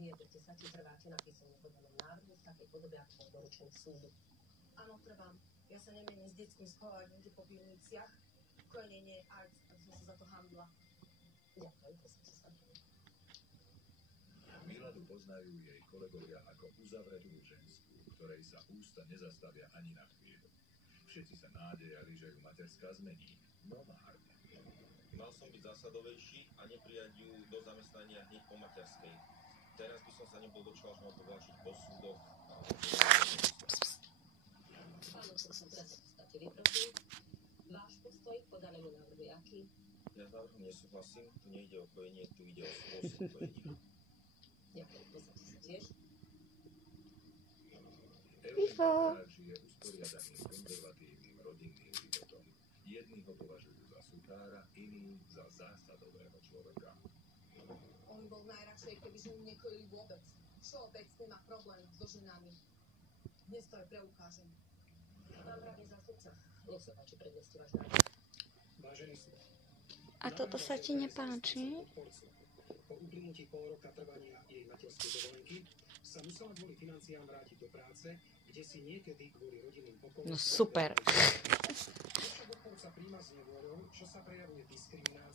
Vyjadrite sa, či trváte na písomne podanom návrhu v takej podobe, ako bol doručený súdu. Áno, trvám. Ja sa nemienim s detským schovaním niekde po pivniciach. Kojenie nie je art, aby som sa za to hanbila. Ďakujem, posadte sa. Miladu poznajú jej kolegovia ako uzavretú ženskú, ktorej sa ústa nezastavia ani na chvíľu. Všetci sa nádejali, že ju materská zmení. No márne. Mal som byť zásadovejší a neprijať ju do zamestnania hneď po materskej. Teraz by som sa nebol dočkal, že mám povláčiť po súdoch. Pánom som sa teraz v podstate vyprosil. Váš postoj k podanému návrhu je aký? Ja s návrhom nesúhlasím, tu nejde o kojenie, tu ide o spôsob kojenia. Ďakujem, posadte sa tiež. Evelyn žije usporiadaným konzervatívnym rodinným životom. Jedni ho považujú za sutára, iní za zásadového človeka. On bol najradšej, keby ženu nekojili vôbec. Všeobecne má problém so ženami. Dnes to aj preukážem. Pán právny zástupca, nech sa páči, predneste váš návrh. Vážený súd. A toto sa ti nepáči? Po uplynutí pol roka trvania jej materskej dovolenky sa musela kvôli financiám vrátiť do práce, kde si niekedy kvôli rodinným okolnostiam... No super. Sa príjma s nevôľou, čo sa prejavuje diskrimináciou